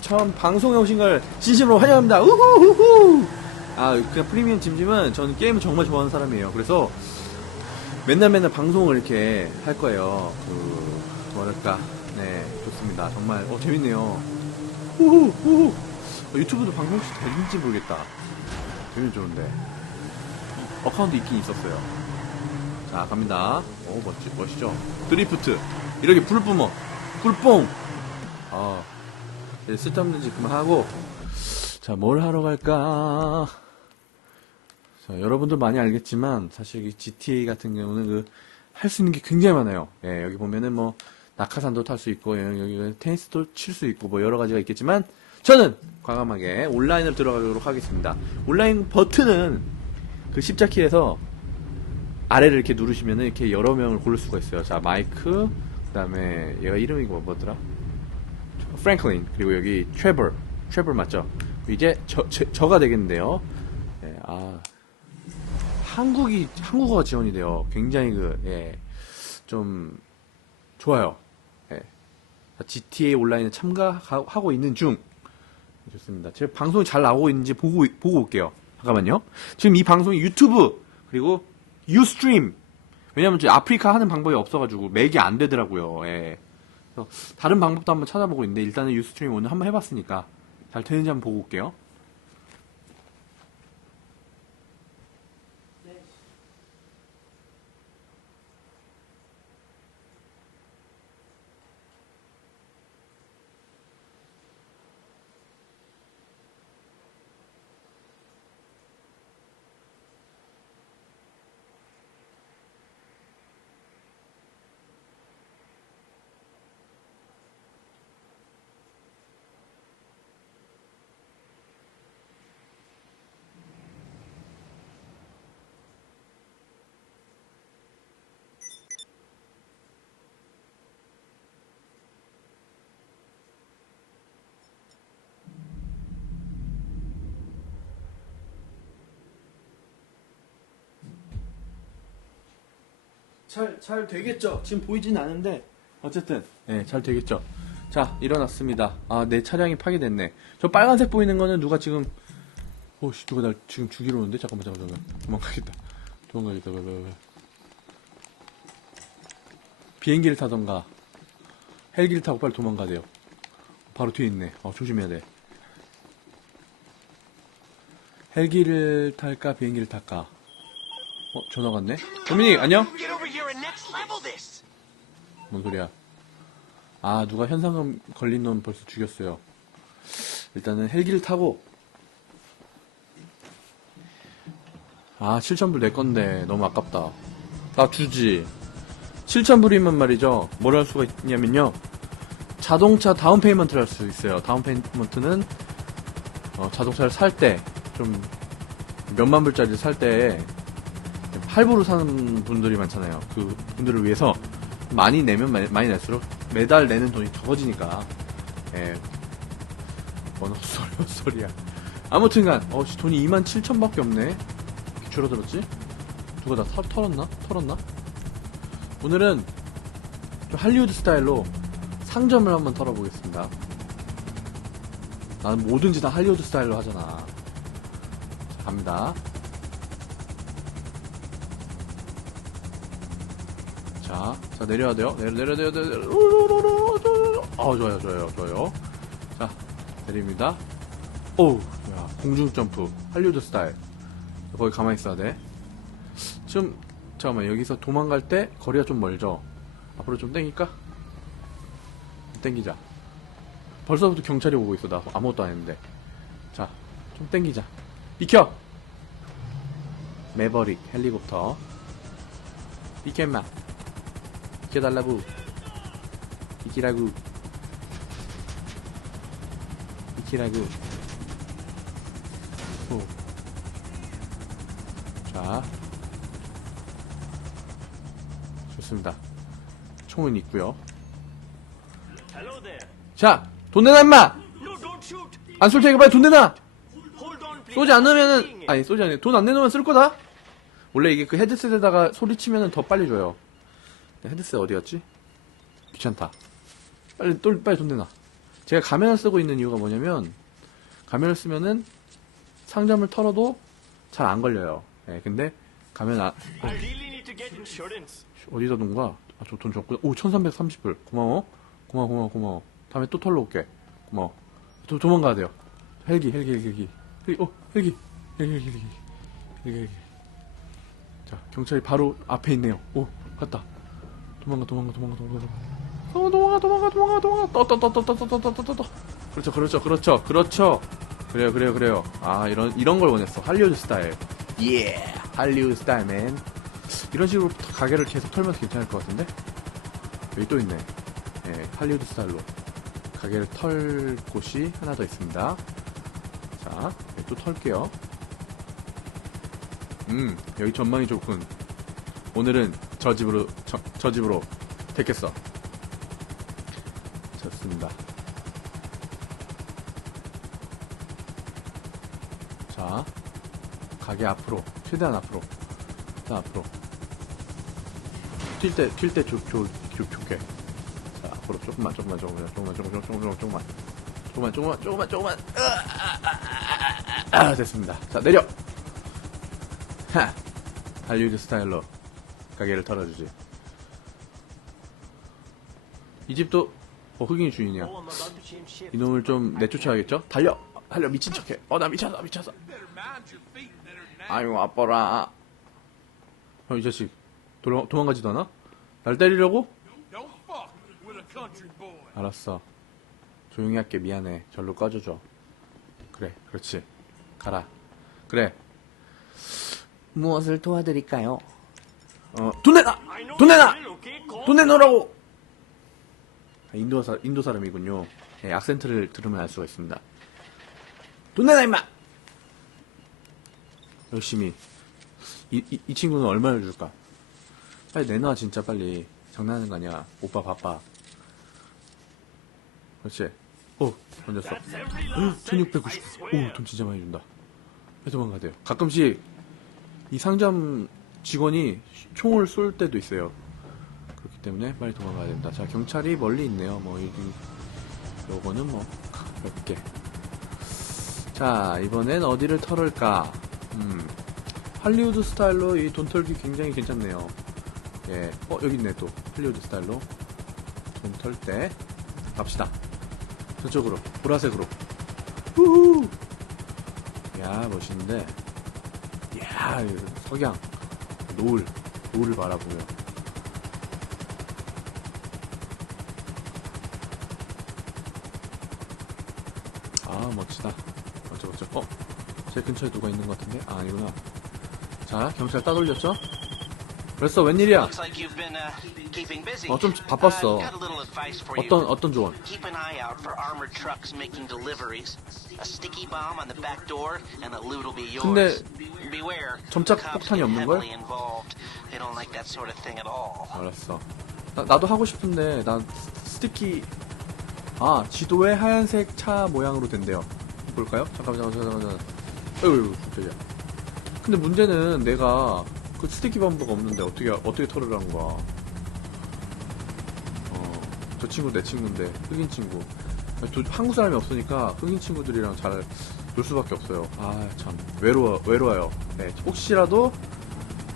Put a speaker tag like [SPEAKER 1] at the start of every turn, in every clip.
[SPEAKER 1] 처음 방송에 오신 걸 진심으로 환영합니다. 우후후후. 아, 그냥 프리미엄 짐짐은 저는 게임을 정말 좋아하는 사람이에요. 그래서 맨날 맨날 방송을 이렇게 할 거예요. 그 뭐랄까, 네, 좋습니다. 정말 어 재밌네요. 우후 우후. 어, 유튜브도 방송 혹시 되는지 모르겠다. 되면 좋은데. 어카운트 있긴 있었어요. 자, 갑니다. 오, 멋지, 멋있죠? 드리프트. 이렇게 불 뿜어. 불뽕! 아, 이제 쓸데없는 짓 그만하고. 자, 뭘 하러 갈까? 자, 여러분들 많이 알겠지만, 사실 이 GTA 같은 경우는 그, 할 수 있는 게 굉장히 많아요. 예, 여기 보면은 뭐, 낙하산도 탈 수 있고, 예, 여기 테니스도 칠 수 있고, 뭐, 여러 가지가 있겠지만, 저는 과감하게 온라인으로 들어가도록 하겠습니다. 온라인 버튼은 그 십자키에서 아래를 이렇게 누르시면은 이렇게 여러 명을 고를 수가 있어요. 자, 마이크, 그 다음에 얘가 이름이 뭐, 뭐더라? 프랭클린, 그리고 여기 트레버, 트레버 맞죠? 이제 저, 저, 저 가 되겠는데요. 예, 아, 한국이, 한국어가 지원이 돼요. 굉장히 그, 예, 좀, 좋아요. 예. GTA 온라인에 참가하고 있는 중. 좋습니다. 제 방송이 잘 나오고 있는지 보고, 보고 올게요. 잠깐만요. 지금 이 방송이 유튜브, 그리고 유스트림. 왜냐면 저 아프리카 하는 방법이 없어가지고 맥이 안 되더라고요. 예. 그래서 다른 방법도 한번 찾아보고 있는데 일단은 유스트림 오늘 한번 해봤으니까 잘 되는지 한번 보고 올게요. 잘, 잘 되겠죠? 지금 보이진 않은데, 어쨌든, 예, 잘 되겠죠? 자, 일어났습니다. 아, 내 차량이 파괴됐네. 저 빨간색 보이는 거는 누가 지금, 오씨, 누가 날 지금 죽이러 오는데? 잠깐만, 잠깐만, 잠깐만. 도망가겠다. 도망가겠다, 왜, 왜, 왜. 비행기를 타던가, 헬기를 타고 빨리 도망가야 돼요. 바로 뒤에 있네. 어, 조심해야 돼. 헬기를 탈까, 비행기를 탈까? 어, 전화 왔네? 도미닉, 안녕? 뭔 소리야? 아, 누가 현상금 걸린 놈 벌써 죽였어요. 일단은 헬기를 타고. 아, 7,000불 내 건데, 너무 아깝다. 나 주지. 7,000불이면 말이죠. 뭘 할 수가 있냐면요. 자동차 다운 페이먼트를 할 수 있어요. 다운 페이먼트는, 어, 자동차를 살 때, 좀, 몇만 불짜리 살 때, 할부로 사는 분들이 많잖아요. 그 분들을 위해서 많이 내면 마- 많이 낼수록 매달 내는 돈이 적어지니까. 예. 뭔 헛소리, 헛소리야. 아무튼간, 어, 씨, 돈이 2만 7천 밖에 없네. 이렇게 줄어들었지? 누가 다 털, 털었나? 털었나? 오늘은 좀 할리우드 스타일로 상점을 한번 털어보겠습니다. 나는 뭐든지 다 할리우드 스타일로 하잖아. 자, 갑니다. 자, 자 내려야 돼요. 내려 내려 내려 내려. 어 좋아요 좋아요 좋아요. 자 내립니다. 오우 야 공중 점프 할리우드 스타일. 거기 가만히 있어야 돼. 지금 잠깐만 여기서 도망갈 때 거리가 좀 멀죠. 앞으로 좀 땡길까? 땡기자. 벌써부터 경찰이 오고 있어. 나 아무것도 안 했는데. 자, 좀 땡기자. 비켜! 매버릭 헬리콥터. 비켜 임마. 비켜달라고. 비키라고. 비키라고. 오. 자. 좋습니다. 총은 있고요. 자, 돈 내놔 임마! 안 쏠 테니까 빨리 돈 내놔! 쏘지 않으면은 아니 쏘지 않으면 돈안 내놓으면 쓸 거다. 원래 이게 그 헤드셋에다가 소리 치면은 더 빨리 줘요. 헤드셋 어디 갔지? 귀찮다. 빨리 또 빨리 돈 내놔. 제가 가면을 쓰고 있는 이유가 뭐냐면 가면을 쓰면은 상점을 털어도 잘 안 걸려요. 예, 근데 가면 아,
[SPEAKER 2] insurance.
[SPEAKER 1] 어디다 둔 거야? 아, 저 돈 줬구나. 오, 1330불. 고마워. 고마워, 고마워, 고마워. 다음에 또 털러 올게. 고마워. 도, 도망가야 돼요. 헬기, 헬기, 헬기, 헬기. 헬기, 어, 헬기. 헬기, 헬기, 헬기. 헬기, 헬기. 자, 경찰이 바로 앞에 있네요. 오, 갔다. 도망가, 도망가, 도망가, 도망가, 도망가. 도망가, 도망가, 도망가, 도망가. 떠, 떠, 떠, 떠, 떠, 떠, 떠, 떠, 떠, 떠. 그렇죠, 그렇죠, 그렇죠, 그렇죠. 그래요, 그래요, 그래요. 아, 이런, 이런 걸 원했어. 할리우드 스타일. 예, 할리우드 스타일, 맨. 이런 식으로 가게를 계속 털면서 괜찮을 것 같은데? 여기 또 있네. 예, 할리우드 스타일로. 가게를 털 곳이 하나 더 있습니다. 자, 여기 또 털게요. 음, 여기 전망이 좋군. 오늘은 저 집으로, 저, 저 집으로 택했어. 좋습니다. 자, 가게 앞으로, 최대한 앞으로, 최대한 앞으로. 튈 때, 튈 때 좋게. 자, 앞으로 조금만, 조금만, 조금만, 조금만, 조금만, 조금만, 조금만, 조금만, 조금만, 조금만, 조금만, 아, 됐습니다. 자, 내려! 하! 할리우드 스타일로 가게를 털어주지. 이 집도, 어, 흑인이 주인이야. 이놈을 좀 내쫓아야겠죠? 달려! 달려, 미친 척해. 어, 나 미쳤어, 미쳤어. 아유, 아빠라. 어, 이 자식. 도망, 도망가지도 않아? 날 때리려고? 알았어. 조용히 할게. 미안해. 절로 꺼져줘. 그래, 그렇지. 가라. 그래. 무엇을 도와드릴까요? 어, 돈 내놔! 돈 내놔! 돈 내놓으라고! 아, 인도, 사, 인도 사람이군요. 예, 악센트를 들으면 알 수가 있습니다. 돈 내놔, 임마! 열심히. 이, 이, 이 친구는 얼마를 줄까? 빨리 내놔, 진짜 빨리. 장난하는 거 아니야. 오빠 바빠. 그렇지. 오, 던졌어.
[SPEAKER 2] That's every last cent, I
[SPEAKER 1] 1690.
[SPEAKER 2] swear.
[SPEAKER 1] 오, 돈 진짜 많이 준다. 왜 도망가야 돼요? 가끔씩 이 상점 직원이 총을 쏠 때도 있어요. 그렇기 때문에 빨리 도망가야 된다. 자, 경찰이 멀리 있네요. 뭐, 이, 요거는 뭐, 가볍게. 자, 이번엔 어디를 털을까? 음, 할리우드 스타일로 이 돈 털기 굉장히 괜찮네요. 예. 어, 여기 있네, 또. 할리우드 스타일로. 돈 털 때. 갑시다. 저쪽으로. 보라색으로. 후후! 야, 멋있는데. 야, 석양. 노을. 노을을 바라보며. 아, 멋지다. 어쩌고 저쩌고. 어? 제 근처에 누가 있는 것 같은데? 아, 아니구나. 자, 경찰 따돌렸죠? 그랬어, 웬일이야?
[SPEAKER 3] Uh.
[SPEAKER 1] 어, 좀 바빴어. 어떤, 어떤 조언?
[SPEAKER 3] Keep an eye out for armored trucks making deliveries. A sticky bomb on the back door, and the loot will be yours.
[SPEAKER 1] 근데
[SPEAKER 3] Beware.
[SPEAKER 1] 점착 폭탄이 없는 걸?
[SPEAKER 3] heavily involved. They don't like that sort of thing at all.
[SPEAKER 1] 알았어. 나, 나도 하고 싶은데, 난 스티키, 아, 지도에 하얀색 차 모양으로 된대요. 볼까요? 잠깐만, 잠깐만, 잠깐만. 어휴, 깜짝이야. 근데 문제는 내가 그 스티키 범버가 없는데 어떻게, 어떻게 털으라는 거야. 어, 저 친구 내 친구인데, 흑인 친구. 도- 한국 사람이 없으니까 흑인 친구들이랑 잘 놀 수밖에 없어요. 아, 참. 외로워, 외로워요. 네, 혹시라도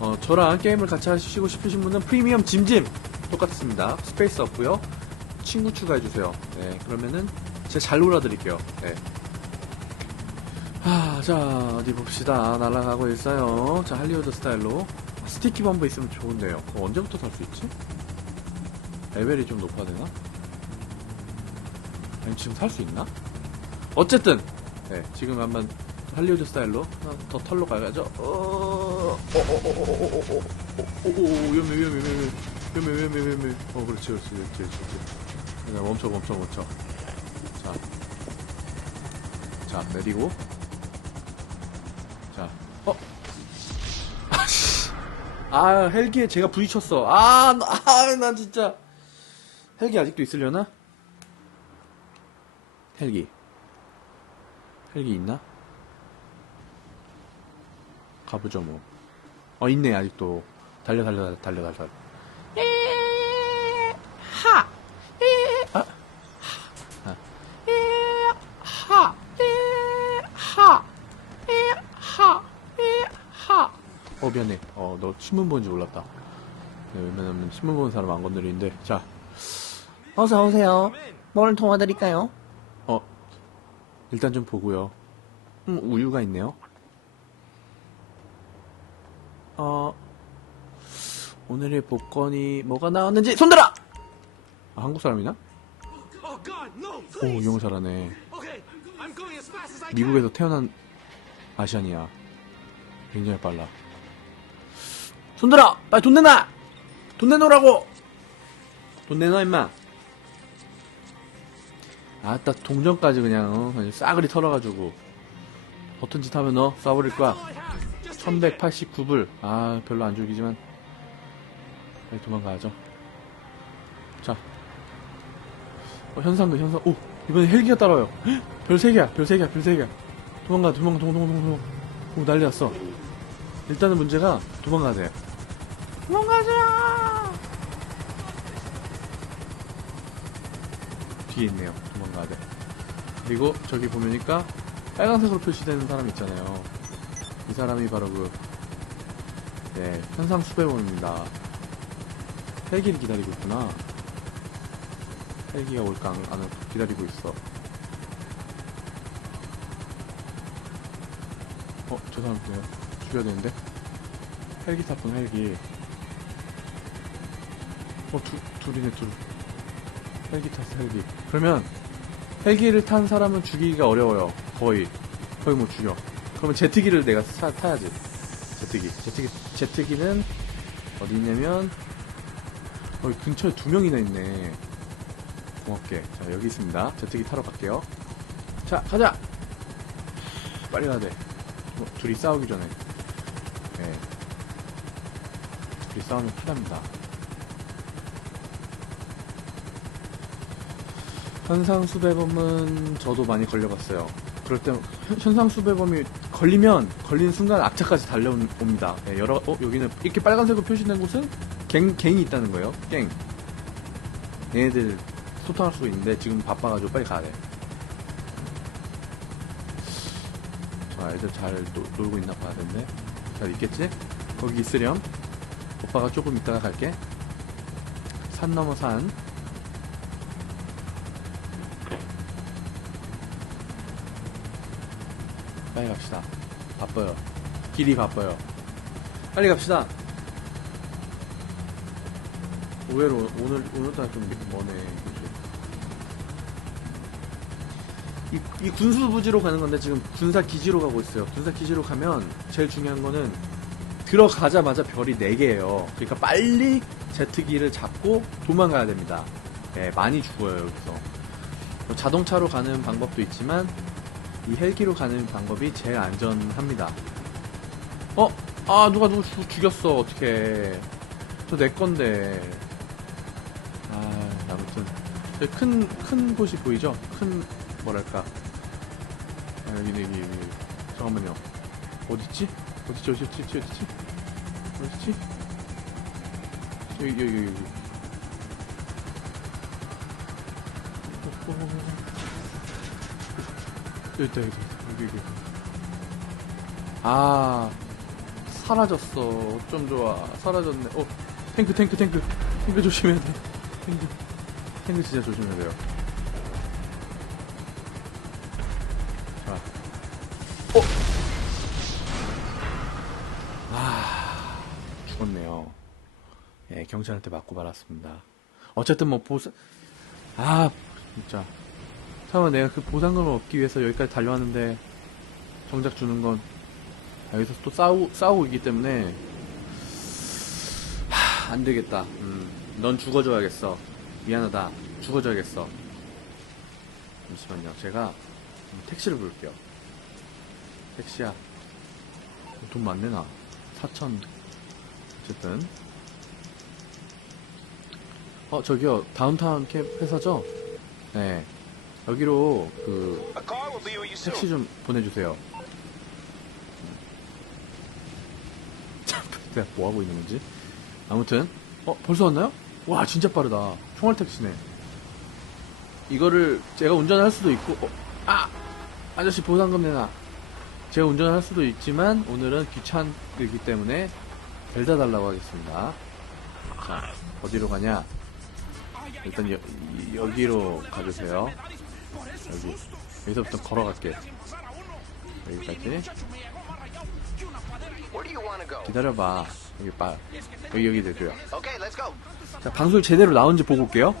[SPEAKER 1] 어, 저랑 게임을 같이 하시고 싶으신 분은 프리미엄 짐짐 똑같습니다. 스페이스 없고요. 친구 추가해주세요. 네, 그러면은 제가 잘 놀아드릴게요. 네. 아, 자 어디 봅시다. 날아가고 있어요. 자 할리우드 스타일로 아, 스티키 범버 있으면 좋은데요. 그거 언제부터 살수 있지? 레벨이 좀 높아야 되나? 아니 지금 살 수 있나? 어쨌든 네, 지금 한번 할리우드 스타일로 더 털로 가야죠. 어, 어, 어, 어, 어, 어, 어, 어, 어, 오, 오, 위험해, 위험해, 위험해, 위험해, 위험해, 위험해. 어, 그렇지, 그렇지, 그렇지, 그렇지. 멈춰, 멈춰, 멈춰. 자, 자, 내리고. 아, 헬기에 제가 부딪혔어. 아, 나- 아, 난 진짜 헬기 아직도 있으려나? 헬기. 헬기 있나? 가보죠 뭐. 어 있네 아직도. 달려 달려 달려 달려. 달려. 하. 아. 하. 하, 에, 하, 에, 하, 에, 하. 어, 미안해. 어, 너 신문 보는지 몰랐다. 네, 왜냐면 신문 보는 사람 안 건드리는데. 자,
[SPEAKER 4] 어서 오세요. 뭘 도와드릴까요?
[SPEAKER 1] 어, 일단 좀 보고요. 음, 우유가 있네요. 어, 오늘의 복권이 뭐가 나왔는지 손들어! 아, 한국 사람이나? 오. 영어 잘하네. 미국에서 태어난 아시안이야. 굉장히 빨라. 손들어! 빨리 돈 내놔! 돈 내놓으라고! 돈 내놔, 임마! 아따, 동전까지 그냥, 어, 그냥 싸그리 털어가지고. 버튼 짓 하면 너 쏴버릴 거야.
[SPEAKER 5] All I have. Just take it.
[SPEAKER 1] 1189불. 아, 별로 안 줄기지만. 빨리 도망가야죠. 자. 어, 현상금, 현상. 오, 이번에 헬기가 따라와요. 헉, 별 3개야, 별 3개야, 별 3개야. 도망가, 도망가, 도망가, 도망가, 도망가. 오, 난리 났어. 일단은 문제가 도망가야 돼. 도망가자! 뒤에 있네요. 도망가야 돼. 그리고 저기 보면니까 빨간색으로 표시되는 사람 있잖아요. 이 사람이 바로 그, 네, 현상 수배원입니다. 헬기를 기다리고 있구나. 헬기가 올까 안, 안 올까 기다리고 있어. 어, 저 사람 뭐야? 죽여야 되는데? 헬기 탔군, 헬기. 어, 두, 둘이네, 둘. 헬기 탔어, 헬기. 그러면, 헬기를 탄 사람은 죽이기가 어려워요. 거의. 거의 못 죽여. 그러면 제트기를 내가 타, 타야지. 제트기. 제트기, 제트기는 어디 있냐면, 어, 근처에 두 명이나 있네. 고맙게. 자, 여기 있습니다. 제트기 타러 갈게요. 자, 가자! 빨리 가야 돼. 어, 둘이 싸우기 전에. 네. 둘이 싸우면 큰일 납니다. 현상수배범은 저도 많이 걸려봤어요. 그럴 때 현- 현상수배범이 걸리면 걸리는 순간 악착까지 달려옵니다. 네, 여러 어 여기는 이렇게 빨간색으로 표시된 곳은 갱 갱이 있다는 거예요. 갱. 얘네들 소통할 수 있는데 지금 바빠가지고 빨리 가야 돼. 저 애들 잘 노- 놀고 있나 봐야 되는데 잘 있겠지? 거기 있으렴. 오빠가 조금 이따가 갈게. 산 넘어 산. 빨리 갑시다. 바빠요. 길이 바빠요. 빨리 갑시다. 의외로 오늘 오늘따라 좀 머네. 이, 이 군수 부지로 가는 건데 지금 군사 기지로 가고 있어요. 군사 기지로 가면 제일 중요한 거는 들어가자마자 별이 4개예요. 그러니까 빨리 제트기를 잡고 도망가야 됩니다. 예, 많이 죽어요, 여기서. 뭐 자동차로 가는 방법도 있지만 이 헬기로 가는 방법이 제일 안전합니다. 어? 아, 누가 누구 죽- 죽였어. 어떡해. 저내 건데. 아, 아무튼. 저기 큰, 큰 곳이 보이죠? 큰, 뭐랄까. 아, 여기네, 여기, 여기. 잠깐만요. 어딨지? 어딨지, 어딨지, 어딨지, 어딨지? 어딨지? 여기, 여기, 여기. 여기. 있다, 여기. 여기, 여기. 아, 사라졌어. 좀 좋아. 사라졌네. 어, 탱크, 탱크, 탱크. 탱크 조심해야 돼. 탱크. 탱크 진짜 조심해야 돼요. 자. 어! 아, 죽었네요. 예, 경찰한테 맞고 말았습니다. 어쨌든 뭐, 보상, 아, 진짜. 잠깐만 내가 그 보상금을 얻기 위해서 여기까지 달려왔는데 정작 주는 건 여기서 또 싸우, 싸우고 있기 때문에 하, 안 되겠다. 음, 넌 죽어줘야겠어. 미안하다. 죽어줘야겠어. 잠시만요. 제가 택시를 부를게요. 택시야. 돈 많네 나. 4천. 어쨌든. 어 저기요 다운타운 캠 회사죠? 네. 여기로 그. 택시 좀 보내주세요. 내가 뭐 하고 있는 건지. 아무튼 어 벌써 왔나요? 와 진짜 빠르다. 총알 택시네. 이거를 제가 운전할 수도 있고 어, 아 아저씨 보상금 내놔. 제가 운전을 할 수도 있지만 오늘은 귀찮기 때문에 데려다 달라고 하겠습니다. 자, 어디로 가냐? 일단 여, 이- 여기로 가주세요. 여기. 여기서부터 걸어갈게. 여기까지. 기다려봐. 여기 봐. 여기, 여기
[SPEAKER 3] go.
[SPEAKER 1] 자, 방송 제대로 나온지 보고 올게요.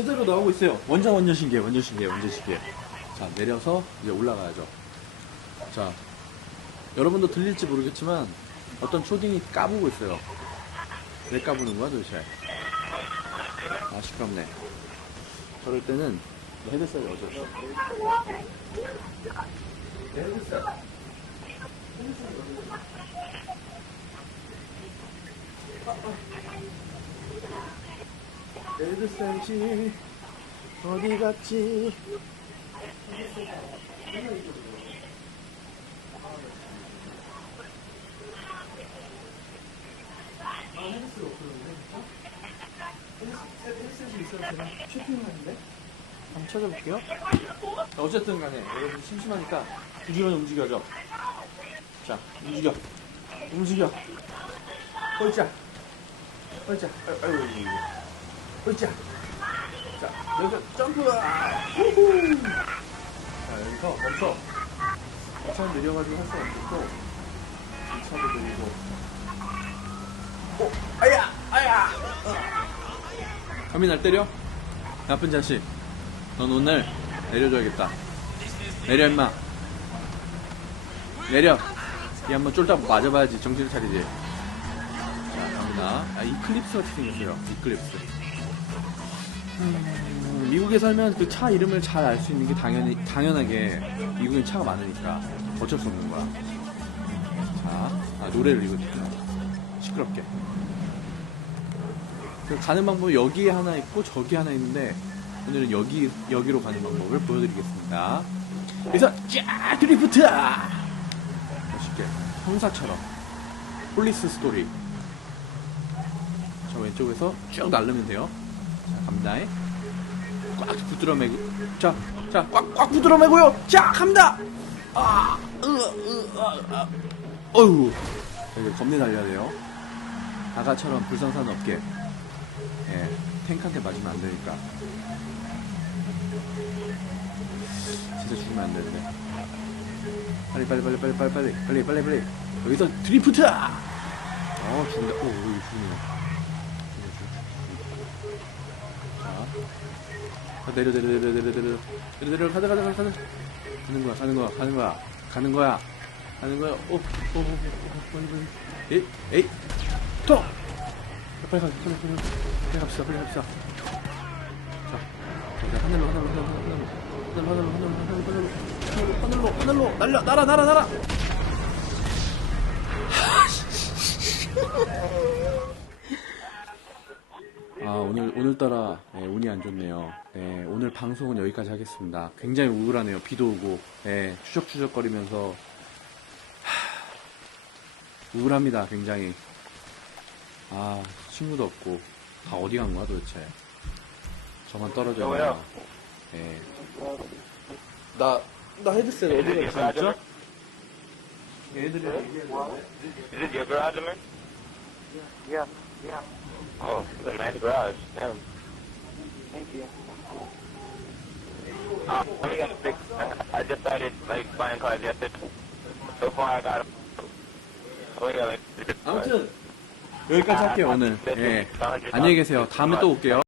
[SPEAKER 1] 제대로 나오고 있어요. 원장 원전 신기해, 원전 신기해, 원전 신기해. 자, 내려서 이제 올라가야죠. 자, 여러분도 들릴지 모르겠지만 어떤 초딩이 까부고 있어요. 왜 까부는 거야 도대체? 아, 시끄럽네. 저럴 때는 헤드셋을 수 없어. 헤드셋 에드센지 어디 갔지? 한번 찾아볼게요. 어쨌든 간에 여러분 심심하니까 움직이면 움직여줘. 자, 움직여. 움직여. 홀짝. 홀짝. 아, 아이고. 홀짝. 자, 여기서 점프! 후후! 자, 여기서 멈춰. 이 차는 내려가지고 할 수 없고, 이 차도 내리고. 오, 아야! 아야! 감히 날 때려? 나쁜 자식. 넌 오늘 내려줘야겠다. 내려, 임마. 내려. 이 한번 쫄딱 맞아봐야지. 정신 차리지. 자, 갑니다. 아, 이클립스 같이 생겼어요. 이클립스. 음, 미국에 살면 그 차 이름을 잘 알 수 있는 게 당연히, 당연하게 미국엔 차가 많으니까 어쩔 수 없는 거야. 자, 아, 노래를 듣구나. 시끄럽게. 그 가는 방법은 여기에 하나 있고 저기 하나 있는데 오늘은 여기, 여기로 가는 방법을 보여드리겠습니다. 그래서 쫙 드리프트! 멋있게. 형사처럼. 폴리스 스토리. 저 왼쪽에서 쭉 날르면 돼요. 자, 갑니다. 꽉 붙들어 매고. 자, 자, 꽉, 꽉 붙들어 매고요. 자, 갑니다. 아, 으, 으, 아, 아. 어휴. 자, 이거 겁내 달려야 돼요. 아가처럼 불상사는 없게. 예, 탱크한테 맞으면 안 되니까. 진짜 죽으면 안 되는데. 빨리, 빨리, 빨리, 빨리, 빨리, 빨리, 빨리, 빨리, 빨리. 여기서 드리프트! 어, 죽는다. 오, 여기 죽네. 자, 내려 내려 내려 내려 내려. 내려 내려. 가자 가자 가자 가자. 가는 거야 가는 거야 가는 거야. 가는 거야. 가는 거야. 오오오 빨리 빨리 에이 에이 또! 빨리 가 빨리 빨리 빨리. 갑시다 빨리 갑시다. 자 자, 하늘로 하늘로 하늘로 하늘로 하늘로. 하늘로 하늘로 하늘로 하늘로 하늘로 하늘로. 날려 날아 날아 날아 아 오늘 오늘따라 예, 운이 안 좋네요. 예, 오늘 방송은 여기까지 하겠습니다. 굉장히 우울하네요. 비도 오고 예, 추적추적거리면서 하, 우울합니다. 굉장히 아 친구도 없고 다 어디 간 거야 도대체? 저만 떨어져요. 예. 나나 헤드셋 어디 갔어 진짜? 얘들이
[SPEAKER 6] Is it your garage, man? Yeah, yeah. Oh, a nice garage. Damn. Thank you. Uh, I got six. I just started like buying cars yesterday. So far, I got. I only got like.
[SPEAKER 1] 아무튼 여기까지 할게요 오늘. 예. 안녕히 계세요. 다음에 또 올게요.